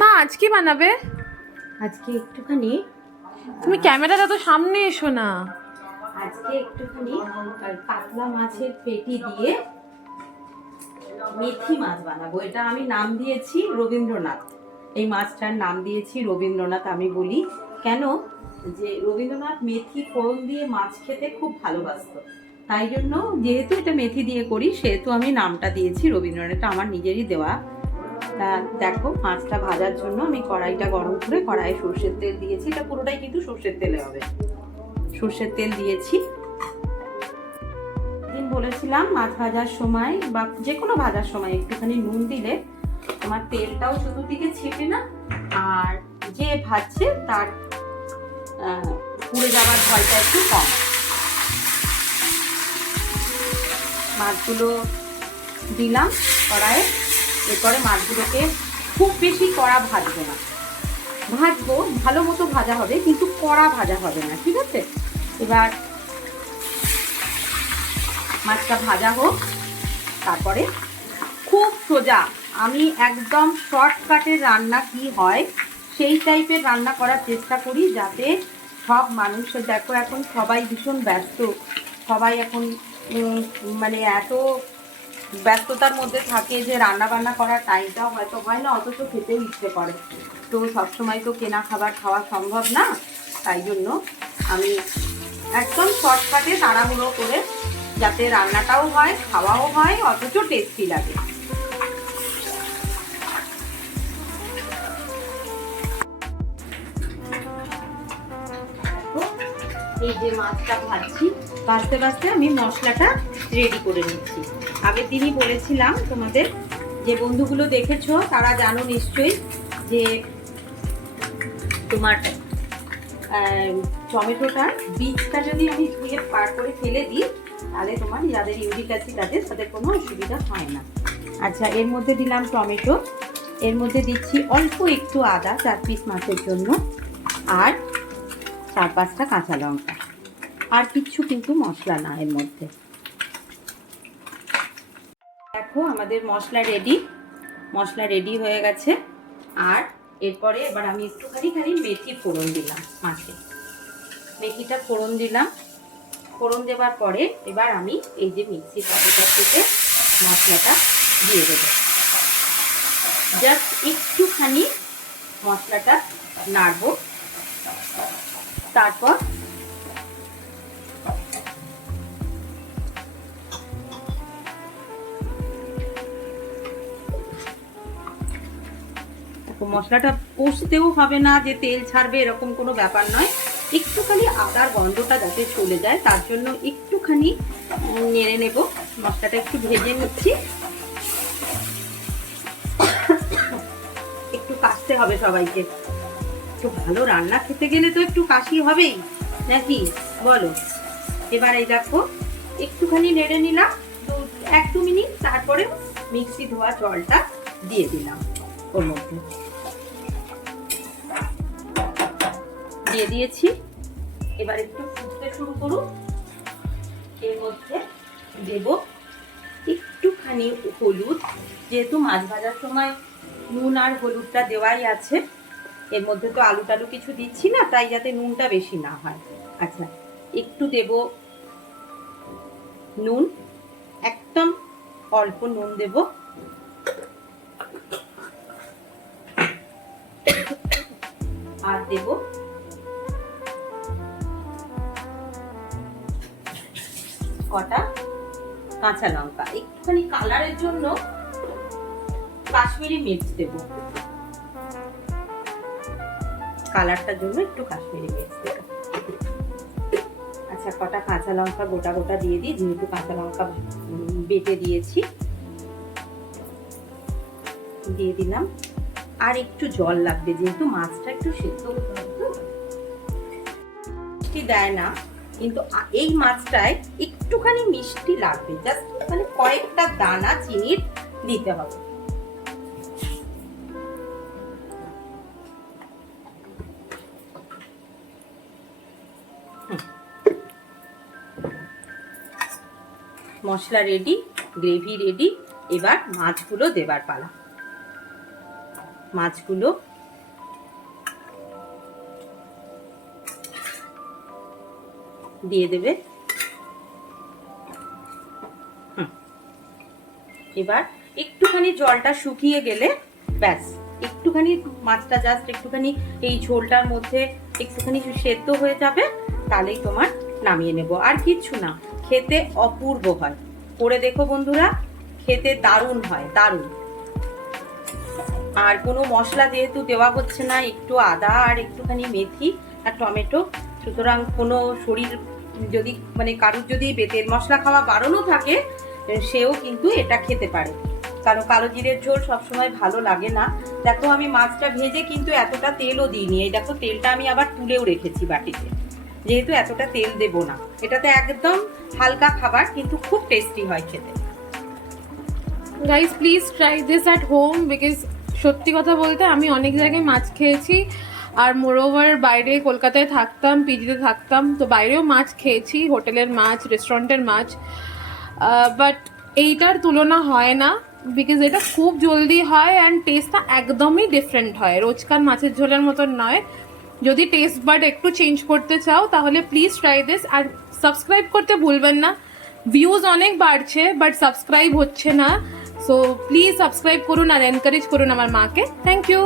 মা আজ কি বানাবে? আজকে একটুখানি তুমি ক্যামেরাটা তো সামনে এসো না। আজকে একটুখানি কাতলা মাছের পেটি দিয়ে মেথি মাছ বানাবো। এটা আমি নাম দিয়েছি রবীন্দ্রনাথ। এই মাছটার নাম দিয়েছি রবীন্দ্রনাথ। আমি বলি কেন, যে রবীন্দ্রনাথ মেথি ফোড়ন দিয়ে মাছ খেতে খুব ভালোবাসতো, তাই জন্য যেহেতু এটা মেথি দিয়ে করি সেহেতু আমি নামটা দিয়েছি রবীন্দ্রনাথ। এটা আমার নিজেরই দেওয়া। তা দেখো, মাছটা ভাজার জন্য আমি কড়াইটা গরম করে কড়াইয়ে সর্ষের তেল দিয়েছি। এটা পুরোটাই কিন্তু সর্ষের তেলে হবে। সর্ষের তেল দিয়েছি। দিন বলেছিলাম মাছ ভাজার সময় বা যে কোনো ভাজার সময় একটুখানি নুন দিলে তোমার তেলটাও চতুর্দিকে ছিটে না, আর যে ভাজছে তার পুড়ে যাওয়ার ভয়টা একটু কম। মাছগুলো দিলাম কড়াইয়ে। এরপরে মাছগুলোকে খুব বেশি কড়া ভাজবো না, ভাজবো ভালো মতো ভাজা হবে কিন্তু কড়া ভাজা হবে না, ঠিক আছে? এবার মাছটা ভাজা হোক, তারপরে খুব সোজা আমি একদম শর্টকাটের রান্না কি হয় সেই টাইপের রান্না করার চেষ্টা করি, যাতে সব মানুষের, দেখো এখন সবাই ভীষণ ব্যস্ত, সবাই এখন মানে এত ব্যস্ততার মধ্যে থাকে যে রান্না বান্না করার টাইমটাও হয়তো হয় না, অথচ খেতেও ইচ্ছে করে। তো সবসময় তো কেনা খাবার খাওয়া সম্ভব না, তাই জন্য আমি একদম শর্টকাটে তাড়াহুড়ো করে, যাতে রান্নাটাও হয় খাওয়াও হয় অথচ টেস্টি লাগে। এই যে মাছটা ভাজছি, ভাজতে ভাজতে আমি মশলাটা রেডি করে নিচ্ছি। আগের দিনই বলেছিলাম তোমাদের, যে বন্ধুগুলো দেখেছো তারা জানো নিশ্চয়ই, যে তোমার টমেটোটার বীজটা যদি আমি ধুয়ে পার করে ফেলে দিই, তাহলে তোমার যাদের ইউরিক অ্যাসিড আছে তাদের কোনো অসুবিধা হয় না। আচ্ছা, এর মধ্যে দিলাম টমেটো, এর মধ্যে দিচ্ছি অল্প একটু আদা 4 পিস মাছের জন্য, আর 4-5টা কাঁচা লঙ্কা, আর কিচ্ছু কিন্তু মশলা না এর মধ্যে। দেখো আমাদের মশলা রেডি হয়ে গেছে। আর এরপরে এবার আমি একটুখানি মেথি ফোড়ন দিলাম মাছে, মেথিটা ফোড়ন দিলাম। ফোড়ন দেওয়ার পরে এবার আমি এই যে মিক্সির পাতিটা থেকে মশলাটা দিয়ে দেবো। জাস্ট একটুখানি মশলাটা নাড়বো, তারপর মশলাটা কষতেও হবে না যে তেল ছাড়বে, এরকম কোনো ব্যাপার নয়। একটুখানি আদার গন্ধটা যাতে চলে যায় তার জন্য একটুখানি নেড়ে নেব। মশলাটা একটু ভেজে নিচ্ছি। একটু কাশতে হবে সবাইকে, একটু ভালো রান্না খেতে গেলে তো একটু কাশি হবেই নাকি বলো? এবার এই দেখো একটুখানি নেড়ে নিলাম 1-2 মিনিট, তারপরে মিক্সি ধোয়া জলটা দিয়ে দিলাম ওর মধ্যে, দিয়ে দিয়েছি। এবার একটু ফুটতে শুরু করুন। এর মধ্যে দেব একটুখানি হলুদ, যেহেতু মাছ ভাজার সময় নুন আর হলুদটা দেওয়াই আছে, এর মধ্যে তো আলু টালু কিছু দিচ্ছি না, তাই যাতে নুনটা বেশি না হয়। আচ্ছা, একটু দেব নুন, একদম অল্প নুন দেব, আর দেব কটা কাঁচা লঙ্কা। একটুখানি কালারের জন্য কাশ্মীরি মির্চ দেব, কালারটার জন্য একটু কাশ্মীরি মির্চ দেব। আচ্ছা, কটা কাঁচা লঙ্কা গোটা গোটা দিয়ে দিই, যেহেতু কাঁচা লঙ্কা বেটে দিয়েছি, দিয়ে দিলাম। আর একটু জল লাগবে, যেহেতু মাছটা একটু সেদ্ধ হতে হবে। মিষ্টি দেয় না, কিন্তু এই মাছটায় একটুখানি মিষ্টি লাগবে, জাস্ট মানে কয়েকটা দানা চিনির দিতে হবে। মশলা রেডি, গ্রেভি রেডি, এবার মাছগুলো দেবার পালা। মাছগুলো দিয়ে দেবে। এবার একটুখানি জলটা শুকিয়ে গেলে ব্যাস, একটুখানি মাছটা জাস্ট একটুখানি এই ঝোলটার মধ্যে একটুখানি সেদ্ধ হয়ে যাবে, তাহলেই তোমার নামিয়ে নেব। আর কিচ্ছু না, খেতে অপূর্ব হয়। করে দেখো বন্ধুরা, খেতে দারুণ হয়, দারুণ। আর কোনো মশলা যেহেতু দেওয়া হচ্ছে না, একটু আদা আর একটুখানি মেথি আর টমেটো, সুতরাং কোনো শরীর যদি মানে কারুর যদি তেল মশলা খাওয়া বারণও থাকে, সেও কিন্তু এটা খেতে পারে, কারণ কালো জিরের ঝোল সবসময় ভালো লাগে না। দেখো আমি মাছটা ভেজে কিন্তু এতটা তেলও দিইনি, এই দেখো তেলটা আমি আবার তুলেও রেখেছি বাটিতে, যেহেতু এতটা তেল দেব না। এটাতে একদম হালকা খাবার, কিন্তু খুব টেস্টি হয় খেতে। Guys please try this at home, because সত্যি কথা বলতে আমি অনেক জায়গায় মাছ খেয়েছি, আর মোরওভার বাইরে কলকাতায় থাকতাম, পিজিতে থাকতাম, তো বাইরেও মাছ খেয়েছি, হোটেলের মাছ, রেস্টুরেন্টের মাছ, বাট এইটার তুলনা হয় না, বিকজ এটা খুব জলদি হয় অ্যান্ড টেস্টটা একদমই ডিফারেন্ট হয়, রোজকার মাছের ঝোলের মতন নয়। যদি টেস্ট বাট একটু চেঞ্জ করতে চাও তাহলে প্লিজ ট্রাই দিস, আর সাবস্ক্রাইব করতে ভুলবেন না। ভিউজ অনেক বাড়ছে বাট সাবস্ক্রাইব হচ্ছে না, সো প্লিজ সাবস্ক্রাইব করুন আর এনকারেজ করুন আমার মাকে। Thank you.